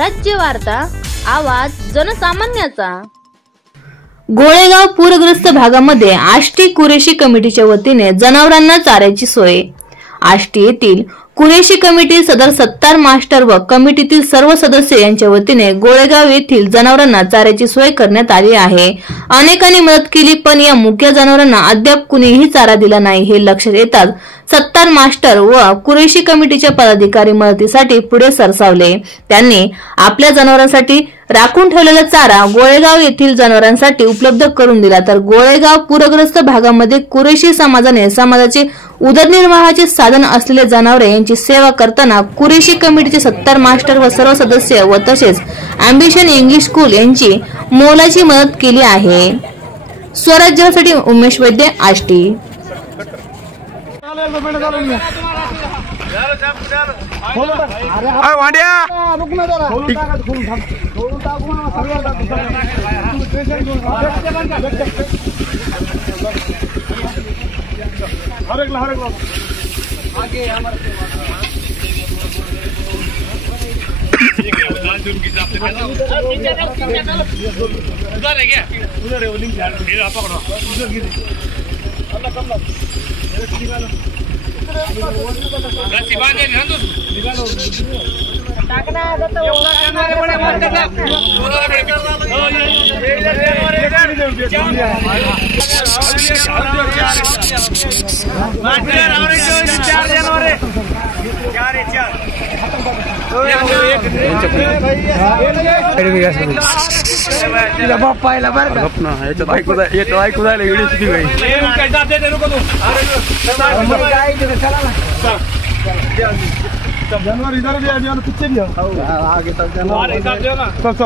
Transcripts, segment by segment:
स्वराज्य वार्ता, आवाज जनसामान्याचा। गोळेगाव पूरग्रस्त भागामध्ये आष्टी कुरेशी कमिटीच्या वतीने जनावरांना चाऱ्याची सोय। आष्टी येथील कुरेशी कमिटी सदर सत्तार मास्टर व कमिटीतील सर्व सदस्य यांच्या वतीने गोळेगाव येथील जनावरांना चाऱ्याची सोय करण्यात आली आहे। अनेकांनी मदत केली, पण या मुक्या जनावरांना अद्याप कुणीही चारा दिला नाही हे लक्षात येताच सत्तार मास्टर व कुरेशी कमिटीच्या पदाधिकारी मदतीसाठी पुढे सरसावले। त्यांनी आपल्या जनावरांसाठी राखून ठेवलेला चारा गोळेगाव येथील जनावरांसाठी उपलब्ध करून दिला। तर गोळेगाव पूरग्रस्त भागामध्ये कुरेशी समाजाने समाजाचे उदरनिर्वाहाचे साधन असलेले जनावरे यांची सेवा करताना कुरेशी कमिटीचे सत्तार मास्टर व सर्व सदस्य व तसेच अँबिशन इंग्लिश स्कूल यांची मोलाची मदत केली आहे। स्वराज्यासाठी उमेश वैद्य, आष्टी। जानवर इधर भी आ पीछे भी आगे तक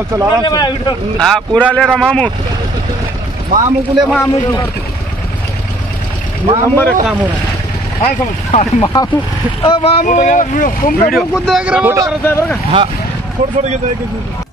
चल आराम से। हाँ पूरा ले रहा मामू को ले मामू नंबर एक काम हो रहा है। मामू को देख रहा हूँ। हाँ छोड़ छोड़ के